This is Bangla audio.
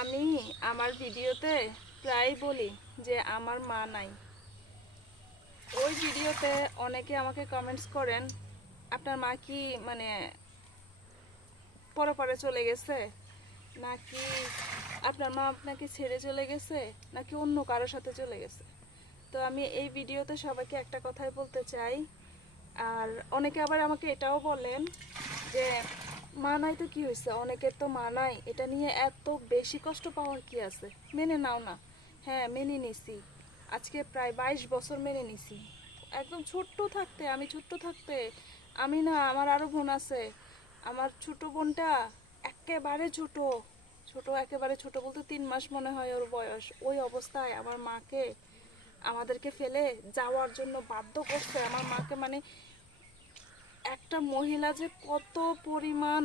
আমি আমার ভিডিওতে প্রায় বলি যে আমার মা নাই। ওই ভিডিওতে অনেকে আমাকে কমেন্টস করেন, আপনার মা কি মানে পরপারে চলে গেছে, নাকি আপনার মা আপনাকে ছেড়ে চলে গেছে, নাকি অন্য কারোর সাথে চলে গেছে। তো আমি এই ভিডিওতে সবাইকে একটা কথাই বলতে চাই। আর অনেকে আবার আমাকে এটাও বলেন যে মা নাই তো কি হয়েছে, অনেকের তো মা নাই, এটা নিয়ে এত বেশি কষ্ট পাওয়ার কি আছে, মেনে নাও না। হ্যাঁ, মেনে নিছি। আজকে প্রায় 22 বছর মেনে নিছি। একদম ছোট্ট থাকতে আমি না, আমার আরো বোন আছে। আমার ছোট বোনটা একেবারে ছোট, একেবারে ছোট বলতে 3 মাস মনে হয় ওর বয়স। ওই অবস্থায় আমার মাকে আমাদেরকে ফেলে যাওয়ার জন্য বাধ্য করছে। আমার মাকে মানে একটা মহিলা যে কত পরিমাণ